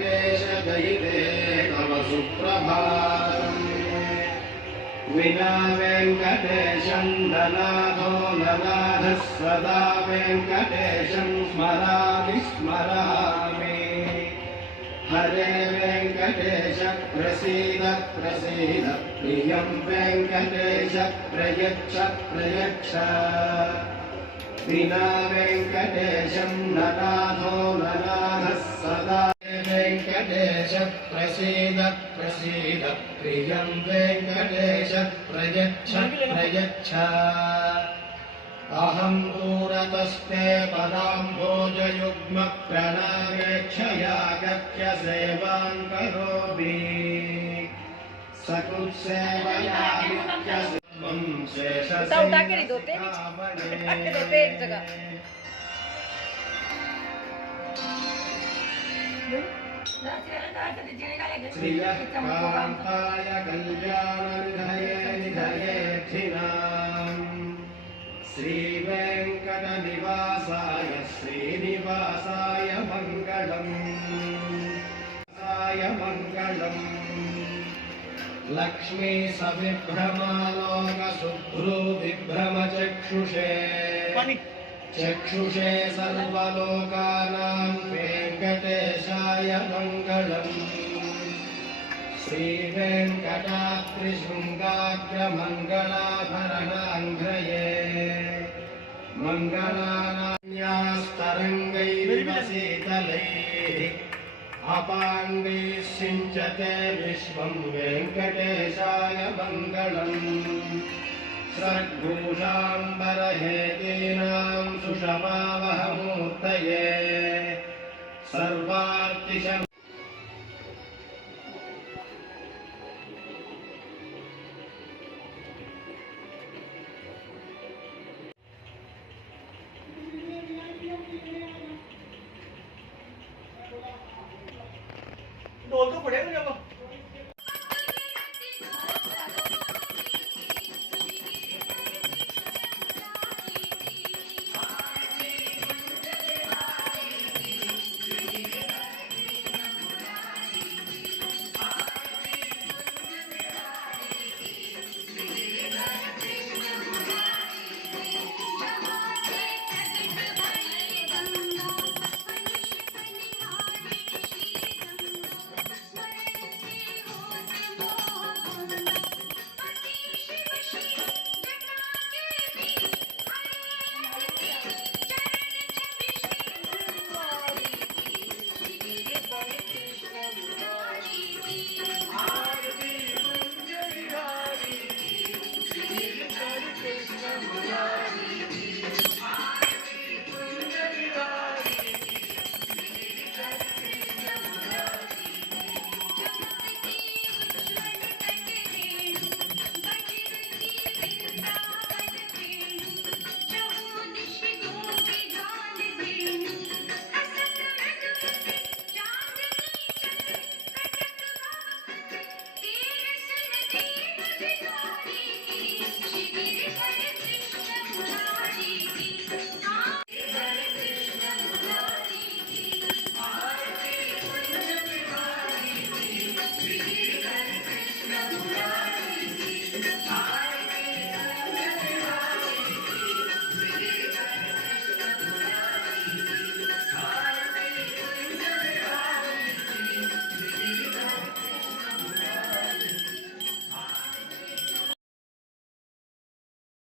वेङ्कटेश दयिते तव सुप्रभातम् विना वेङ्कटेशं ननाथो ननाथः सदा वेङ्कटेशं स्मरामि स्मरामि हरे वेङ्कटेश प्रसीद प्रसीद प्रियं वेङ्कटेश प्रयच्छ प्रयच्छ विना वेङ्कटेशं ननाथो ननाथः सदा वेङ्कटेश प्रसीद प्रसीद प्रियं वेङ्कटेश प्रयच्छ प्रयच्छ अहं दूरतस्ते पदाम्भोजयुग्म प्रणामेक्षयागत्य सेवां करोमि सकृत्सेवया नित्यं श्रियः कान्ताय कल्याणनिधये निधयेऽर्थिनाम् श्रीवेङ्कटनिवासाय श्रीनिवासाय मङ्गलम् मङ्गलम् लक्ष्मी सविभ्रमालोकशुभ्रो विभ्रमचक्षुषे चक्षुषे सर्वलोकानां वेङ्कटेशाय मङ्गलम् श्रीवेङ्कटाद्रिशृङ्गाग्रमङ्गलाभरणाङ्घ्रये मङ्गलानान्यास्तरङ्गैर्वसीतलैः अपाङ्गैः सिञ्चते विश्वं वेङ्कटेशाय मङ्गलम् सर्गूषाम्बरहेतीनां सुषमावहमूर्तये सर्वार्तिशम् ढोल तो पड़ेगा जब